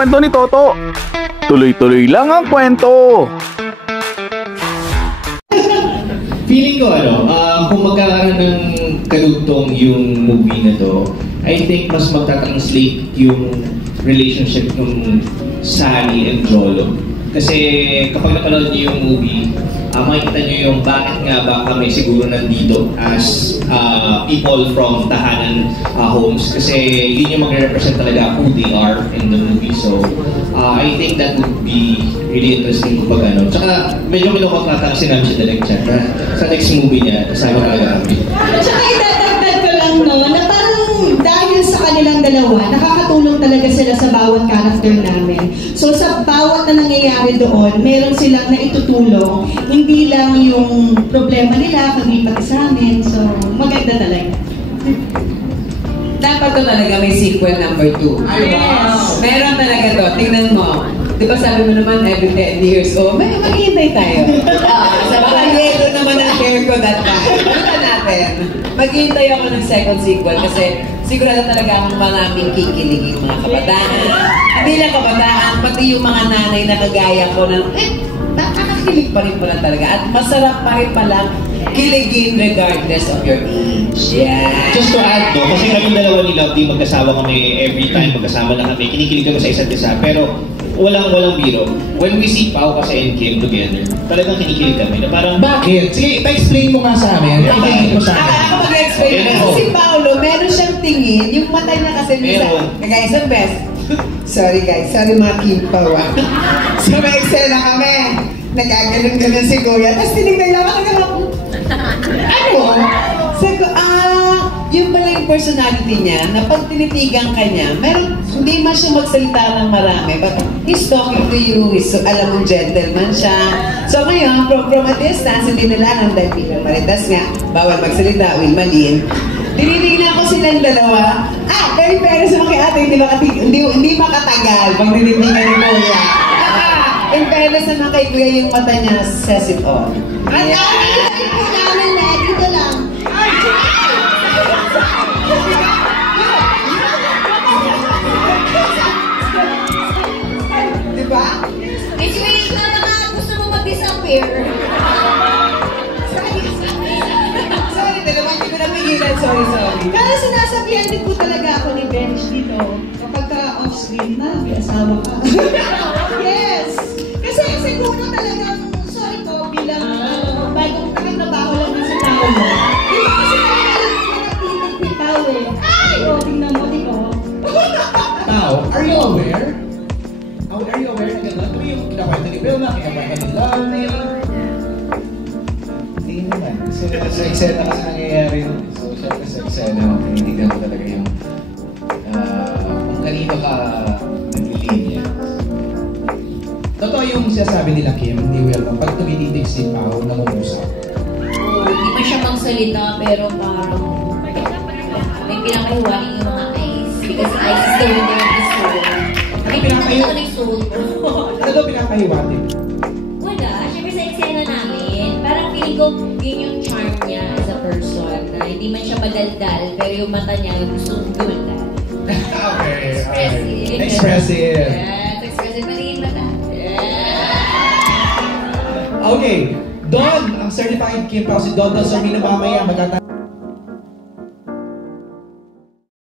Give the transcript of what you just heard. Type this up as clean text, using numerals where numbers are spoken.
kwento ni Toto. Tuloy-tuloy lang ang kwento. Feeling ko kung magkakaroon ng kadugtong yung movie na to, I think mas magta-translate yung relationship ng Sally and Jolo. Kasi kapag napanood niyo yung movie, makikita niyo yung bakit nga ba kami siguro nandito as people from tahanan homes. Kasi yun yung mag-represent talaga who they are in the movie. So, I think that would be really interesting kapag ano. Tsaka medyo minukakatang namin siya dalag siya. Sa next movie niya, kasama talaga kami. Tsaka idadagdag ko lang na parang dahil sa kanilang dalawa, nakakatulong talaga sila sa bawat character namin. So sa bawat na nangyayari doon, meron silang naitutulong. Hindi lang yung problema nila, kundi pati sa amin. So maganda talaga. Dapat to talaga may sequel number 2. Yes. Meron talaga to. Tingnan mo. Di ba sabi mo naman every 10 years, maghihintay tayo. Sa baka yelo naman ang hair ko that time. Ano natin? Maghihintay ako ng second sequel kasi sigurado talaga akong maraming kikiligin mga kabataan. Hindi lang kabataan, pati yung mga nanay na kagaya ko na, nakakakilig pa rin pala talaga. At masarap pa rin palang kiligin regardless of your age. Yeah. Just to add kasi kami dalawa ni Lovely, magkasama kami every time, magkasama na kami, kinikilig kami sa isa't isa, pero walang biro. When we see Pao kasi and Kim together, talagang kinikilig kami na parang, bakit? Sige, pa-explain mo nga sa amin. Pakinggan mo sa amin. Ako mag-explain. Kasi si Paolo, meron siyang tingin, yung matay na kasi minsan. Guys, ang best. Sorry guys, sorry mga Kim Pao. So may eksena kami. Nagaganon-ganon si Kuya. Tapos tinignan lang ako. Ano? Sabi ko, yun pala yung personality niya, na pag tinitigan ka niya, hindi man siya magsalita ng marami, but he's talking to you, alam mong gentleman siya. So ngayon, from a distance, hindi nalaman dahil Peter Maritas nga, bawal magsalita, Wilmalin. Tinitingnan ko silang dalawa, very fair sa mga ate, hindi makatagal pag tinitingnan ni Kuya. In fairness naman kay Kuya, yung mata niya says it all. Dito lang. Diba? Situation na gusto mo mag-disappear. Sorry, dalawa hindi ko napigilan. Sorry. Kaya sinasabihan din po talaga ako ni Bench dito. Kapag ka off-screen na, may asawa ka. Yes! Kasi siguro talagang, sorry po, bilang bagong takitrabaho lang din sa tao mo. Di ba kasi nakakalang pinatitig ni Pao eh. So, tingnan mo, di ba? Pao, are you aware? Are you aware na gano'n? Ito yung kinakwento ni Bill na, kinakwento ni Lovely. Hindi naman. Kasi sa eksena kasi nangyayari nun. So, syempre sa eksena, tinitignan mo talaga yung kung kanino ka naglilinya. Totoo yung sinasabi nila Kim, ni Will, pag tumititig si Pao, namumusap. Hindi pa siya magsalita, pero parang may pinakahiwaling yung mga eyes. Because eyes is the winner of the soul. May pinakahiwaling ng soul. Ano daw pinakahiwating? Wala. Siyempre sa eksena namin, parang feeling ko yun yung charm niya as a person. Na hindi man siya madaldal, pero yung mata niya gusto dumaldal. Okay. Expressive. Expressive. Yes, expressive. Pati yung mata. Okay. Don, ang certified Kim Pao, si Don Sormino mamaya,